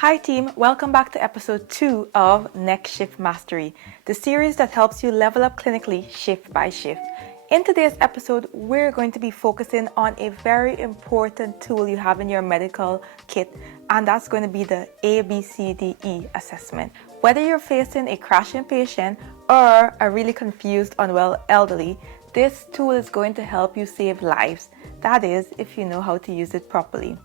Hi team, welcome back to episode 2 of Next Shift Mastery, the series that helps you level up clinically shift by shift. In today's episode, we're going to be focusing on a very important tool you have in your medical kit, and that's going to be the ABCDE assessment. Whether you're facing a crashing patient or a really confused, unwell elderly, this tool is going to help you save lives. That is, if you know how to use it properly.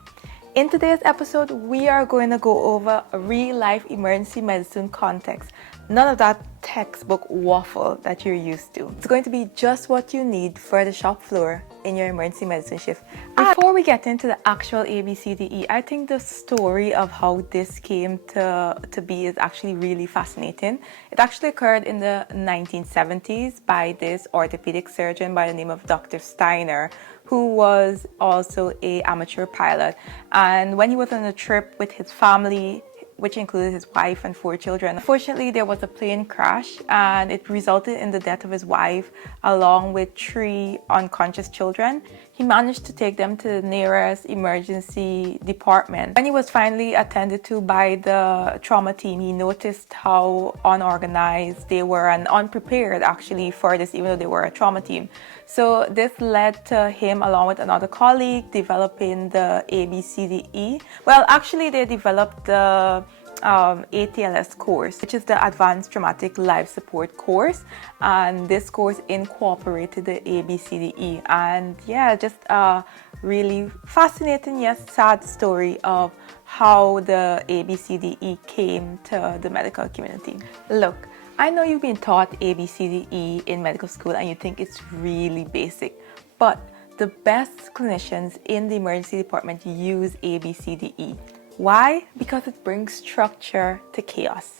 In today's episode, we are going to go over a real-life emergency medicine context. None of that textbook waffle that you're used to. It's going to be just what you need for the shop floor in your emergency medicine shift. Before we get into the actual ABCDE, I think the story of how this came to be is actually really fascinating. It actually occurred in the 1970s by this orthopedic surgeon by the name of Dr. Steiner, who was also an amateur pilot. And when he was on a trip with his family, which included his wife and 4 children. Unfortunately, there was a plane crash and it resulted in the death of his wife along with 3 unconscious children. He managed to take them to the nearest emergency department. When he was finally attended to by the trauma team, he noticed how unorganized they were and unprepared actually for this, even though they were a trauma team. So this led to him, along with another colleague, developing the ABCDE. Well, actually, they developed the ATLS course, which is the Advanced Traumatic Life Support course, and this course incorporated the ABCDE. And yeah, just a really fascinating yet sad story of how the ABCDE came to the medical community. Look, I know you've been taught ABCDE in medical school and you think it's really basic, but the best clinicians in the emergency department use ABCDE. Why? Because it brings structure to chaos.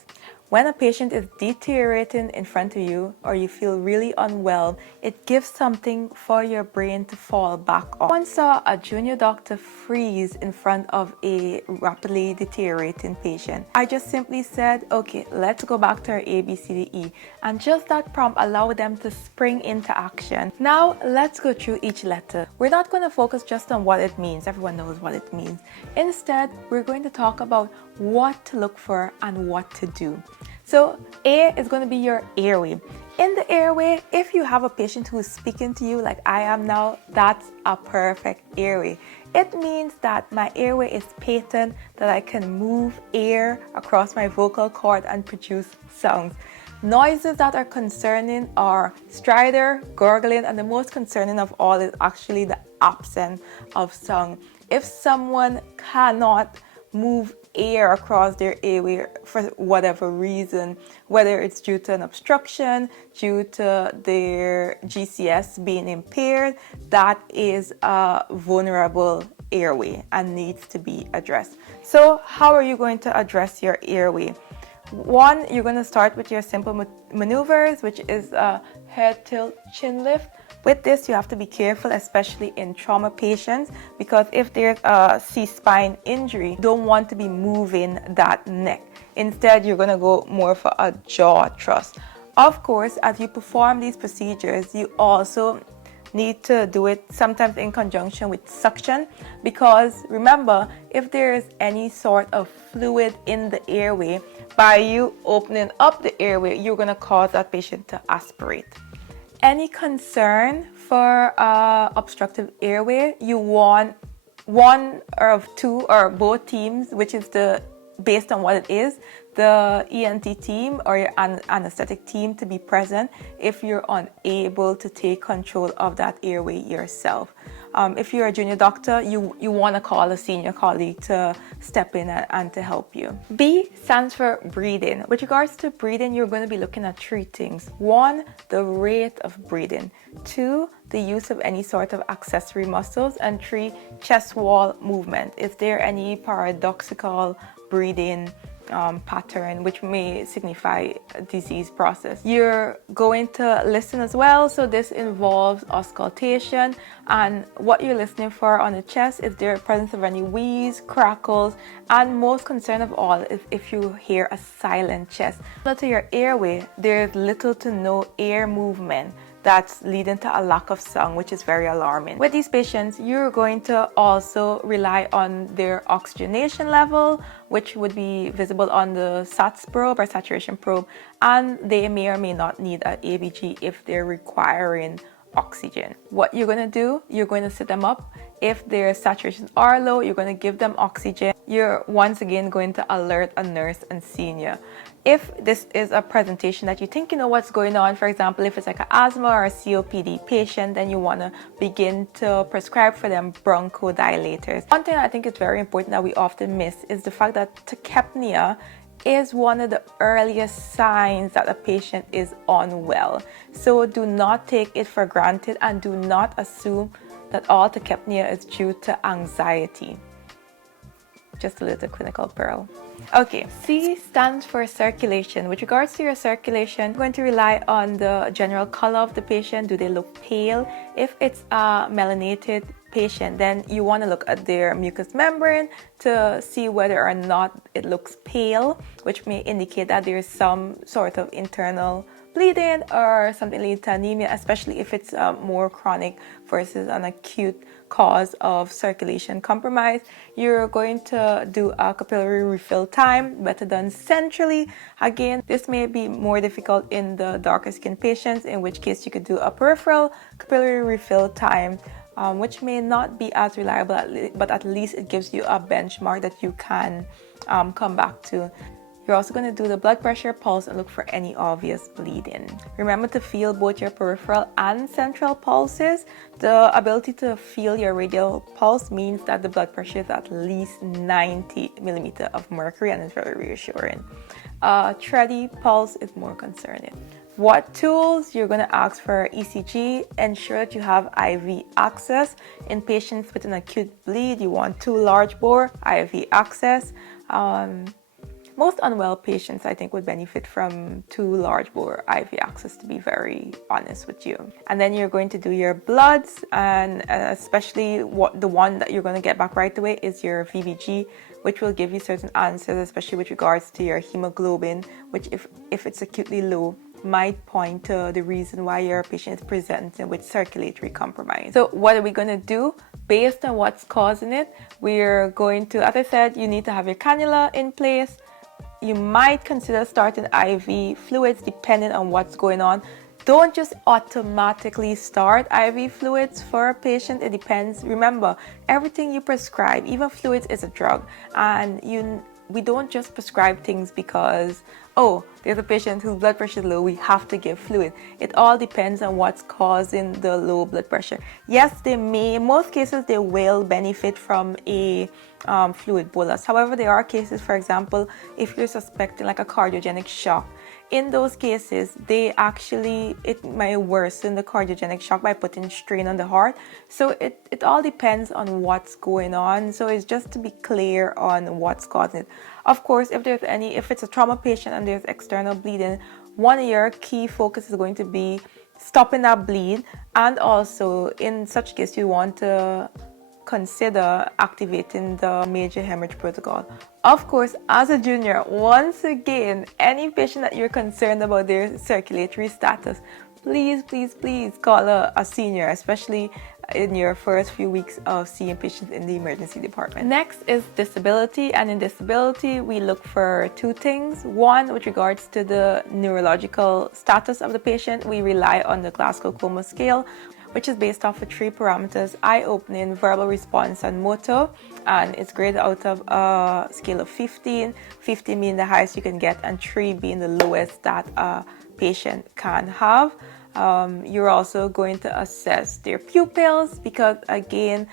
When a patient is deteriorating in front of you or you feel really unwell, it gives something for your brain to fall back on. I once saw a junior doctor freeze in front of a rapidly deteriorating patient. I just simply said, okay, let's go back to our ABCDE, and just that prompt allowed them to spring into action. Now let's go through each letter. We're not going to focus just on what it means. Everyone knows what it means. Instead, we're going to talk about what to look for and what to do. So A is going to be your airway. In the airway, if you have a patient who is speaking to you like I am now, that's a perfect airway. It means that my airway is patent, that I can move air across my vocal cord and produce sounds. Noises that are concerning are stridor, gurgling, and the most concerning of all is actually the absence of sound. If someone cannot move air across their airway for whatever reason, whether it's due to an obstruction, due to their GCS being impaired, that is a vulnerable airway and needs to be addressed. So how are you going to address your airway? One, you're going to start with your simple maneuvers, which is a head tilt, chin lift. With this, you have to be careful, especially in trauma patients, because if there's a C-spine injury, you don't want to be moving that neck. Instead, you're going to go more for a jaw thrust. Of course, as you perform these procedures, you also need to do it sometimes in conjunction with suction, because remember, if there is any sort of fluid in the airway, by you opening up the airway, you're going to cause that patient to aspirate. Any concern for obstructive airway, you want one of 2 or both teams, which is based on what it is, the ENT team or your anesthetic team to be present if you're unable to take control of that airway yourself. If you're a junior doctor, you want to call a senior colleague to step in and to help you. B stands for breathing. With regards to breathing, you're going to be looking at 3 things. 1, the rate of breathing. 2, the use of any sort of accessory muscles. And 3, chest wall movement. Is there any paradoxical breathing pattern which may signify a disease process? You're going to listen as well, so this involves auscultation, and what you're listening for on the chest is there a presence of any wheeze, crackles, and most concern of all is if you hear a silent chest. Similar to your airway, there's little to no air movement. that's leading to a lack of song, which is very alarming. With these patients, you're going to also rely on their oxygenation level, which would be visible on the SATS probe or saturation probe, and they may or may not need an ABG if they're requiring oxygen. What you're going to do, you're going to sit them up. If their saturations are low, you're going to give them oxygen. You're once again going to alert a nurse and senior. If this is a presentation that you think you know what's going on, for example, if it's like an asthma or a COPD patient, then you want to begin to prescribe for them bronchodilators. One thing I think is very important that we often miss is the fact that tachypnea is one of the earliest signs that a patient is unwell. So do not take it for granted and do not assume that all tachypnea is due to anxiety. Just a little clinical pearl. Okay, C stands for circulation. With regards to your circulation, I'm going to rely on the general color of the patient. Do they look pale? If it's a melanated patient, then you want to look at their mucous membrane to see whether or not it looks pale, which may indicate that there is some sort of internal bleeding or something leading to anemia, especially if it's more chronic versus an acute cause of circulation compromise. You're going to do a capillary refill time, better done centrally. Again, this may be more difficult in the darker skin patients, in which case you could do a peripheral capillary refill time, which may not be as reliable, but at least it gives you a benchmark that you can come back to. You're also going to do the blood pressure, pulse, and look for any obvious bleeding. Remember to feel both your peripheral and central pulses. The ability to feel your radial pulse means that the blood pressure is at least 90 millimeters of mercury, and it's very reassuring. Tready pulse is more concerning. What tools? You're going to ask for ECG. Ensure that you have IV access. In patients with an acute bleed, you want 2 large bore IV access. Most unwell patients, I think, would benefit from 2 large bore IV access, to be very honest with you. And then you're going to do your bloods, and especially the one that you're going to get back right away is your VBG, which will give you certain answers, especially with regards to your hemoglobin, which if it's acutely low, might point to the reason why your patient is presenting with circulatory compromise. So what are we going to do? Based on what's causing it, we're going to, as I said, you need to have your cannula in place. You might consider starting IV fluids depending on what's going on. Don't just automatically start IV fluids for a patient. It depends. Remember, everything you prescribe, even fluids, is a drug. And we don't just prescribe things because, oh, there's a patient whose blood pressure is low, we have to give fluid. It all depends on what's causing the low blood pressure. Yes, they may, in most cases, they will benefit from a fluid bolus. However, there are cases, for example, if you're suspecting like a cardiogenic shock, in those cases, it might worsen the cardiogenic shock by putting strain on the heart. So it all depends on what's going on. So it's just to be clear on what's causing it. Of course, if it's a trauma patient and there's external bleeding, one of your key focus is going to be stopping that bleed. And also, in such case, you want to consider activating the major hemorrhage protocol. Of course, as a junior, once again, any patient that you're concerned about their circulatory status, please call a senior, especially in your first few weeks of seeing patients in the emergency department. Next is disability, and in disability we look for 2 things. One, with regards to the neurological status of the patient, we rely on the Glasgow Coma scale, which is based off of 3 parameters: eye-opening, verbal response, and motor. And it's graded out of a scale of 15, 15 being the highest you can get, and 3 being the lowest that a patient can have. You're also going to assess their pupils, because again,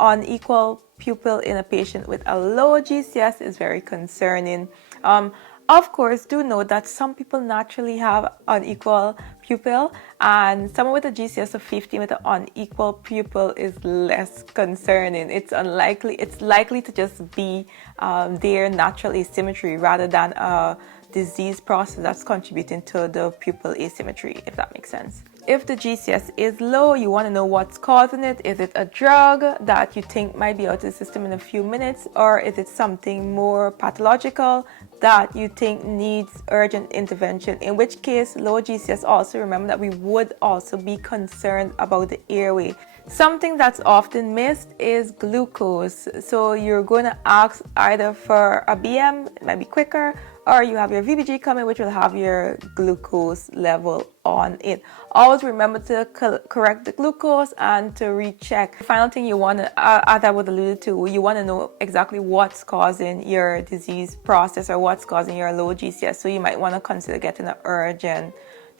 unequal pupil in a patient with a low GCS is very concerning. Of course, do note that some people naturally have unequal pupil, and someone with a GCS of 15 with an unequal pupil is less concerning. It's likely to just be their natural asymmetry rather than a disease process that's contributing to the pupil asymmetry, if that makes sense. If the GCS is low, you want to know what's causing it. Is it a drug that you think might be out of the system in a few minutes, or is it something more pathological that you think needs urgent intervention? In which case, low GCS, also remember that we would also be concerned about the airway. Something that's often missed is glucose. So you're going to ask either for a BM, it might be quicker, or you have your VBG coming, which will have your glucose level on it. Always remember to correct the glucose and to recheck. The final thing you want to, as I would allude to, you want to know exactly what's causing your disease process or what's causing your low GCS. So you might want to consider getting an urgent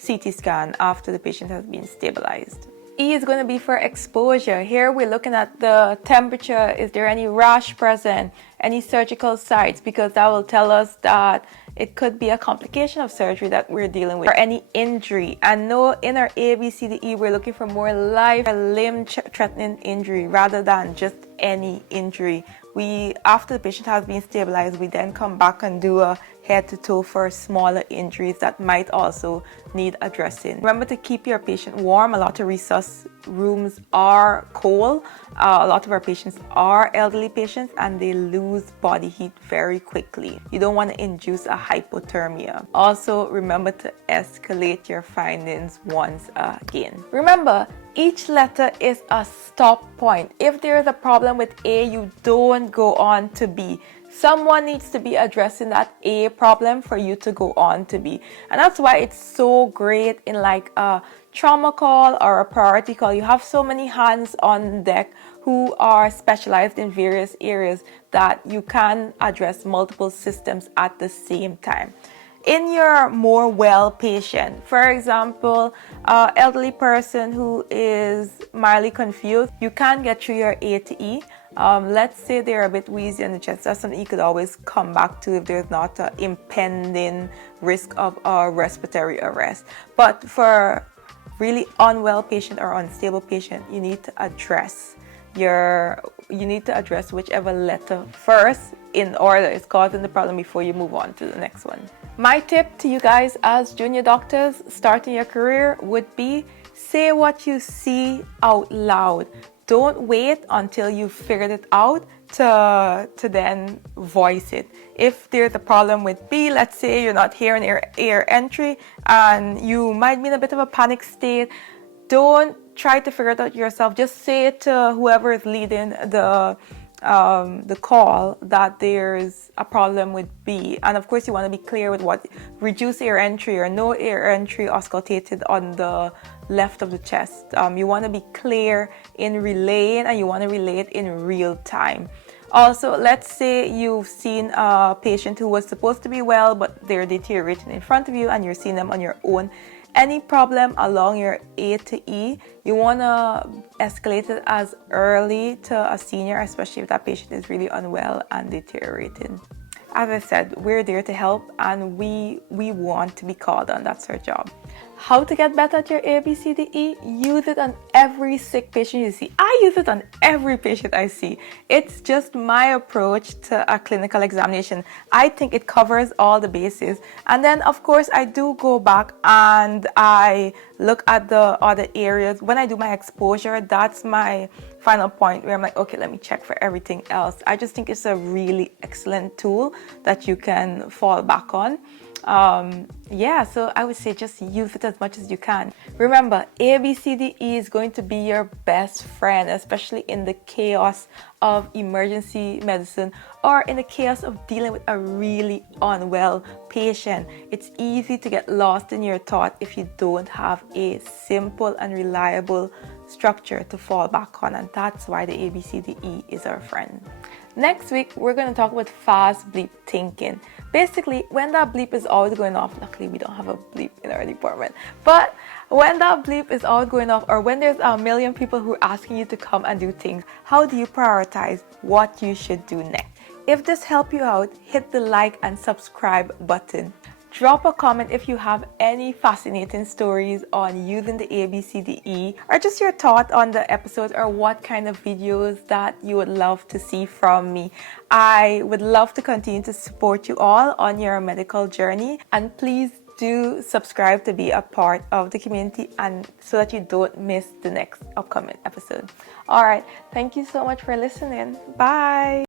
CT scan after the patient has been stabilized. E is going to be for exposure. Here we're looking at the temperature. Is there any rash present? Any surgical sites? Because that will tell us that it could be a complication of surgery that we're dealing with, or any injury. And no, in our ABCDE, we're looking for more life or limb-threatening injury rather than just any injury. After the patient has been stabilized, we then come back and do a head to toe for smaller injuries that might also need addressing. Remember to keep your patient warm. A lot of resus rooms are cold. A lot of our patients are elderly patients and they lose body heat very quickly. You don't want to induce a hypothermia. Also, remember to escalate your findings once again. Remember, each letter is a stop point. If there is a problem with A, you don't go on to B. Someone needs to be addressing that A problem for you to go on to B. And that's why it's so great in like a trauma call or a priority call. You have so many hands on deck who are specialized in various areas that you can address multiple systems at the same time. In your more well patient, for example, elderly person who is mildly confused, you can get through your A to E. Let's say they're a bit wheezy in the chest. That's something you could always come back to if there's not an impending risk of a respiratory arrest. But for really unwell patient or unstable patient, you need to address whichever letter first in order is causing the problem before you move on to the next one. My tip to you guys as junior doctors starting your career would be say what you see out loud. Don't wait until you've figured it out to then voice it. If there's a problem with B, let's say you're not hearing air entry and you might be in a bit of a panic state, don't try to figure it out yourself. Just say it to whoever is leading the call that there's a problem with B. And of course you want to be clear with what reduced air entry or no air entry auscultated on the left of the chest. You want to be clear in relaying and you want to relay it in real time. Also, let's say you've seen a patient who was supposed to be well but they're deteriorating in front of you and you're seeing them on your own. Any problem along your A to E, you want to escalate it as early to a senior, especially if that patient is really unwell and deteriorating. As I said, we're there to help and we want to be called on. That's our job. How to get better at your ABCDE? Use it on every sick patient you see. I use it on every patient I see. It's just my approach to a clinical examination. I think it covers all the bases. And then, of course, I do go back and I look at the other areas. When I do my exposure, that's my final point where I'm like, okay, let me check for everything else. I just think it's a really excellent tool that you can fall back on. So I would say just use it as much as you can. Remember, ABCDE is going to be your best friend, especially in the chaos of emergency medicine or in the chaos of dealing with a really unwell patient. It's easy to get lost in your thought if you don't have a simple and reliable structure to fall back on, and that's why the ABCDE is our friend. Next week, we're going to talk about fast bleep thinking. Basically, when that bleep is always going off, luckily we don't have a bleep in our department, but when that bleep is always going off or when there's a million people who are asking you to come and do things, how do you prioritize what you should do next? If this helped you out, hit the like and subscribe button. Drop a comment if you have any fascinating stories on using the ABCDE or just your thought on the episodes or what kind of videos that you would love to see from me. I would love to continue to support you all on your medical journey, and please do subscribe to be a part of the community and so that you don't miss the next upcoming episode. All right, thank you so much for listening. Bye.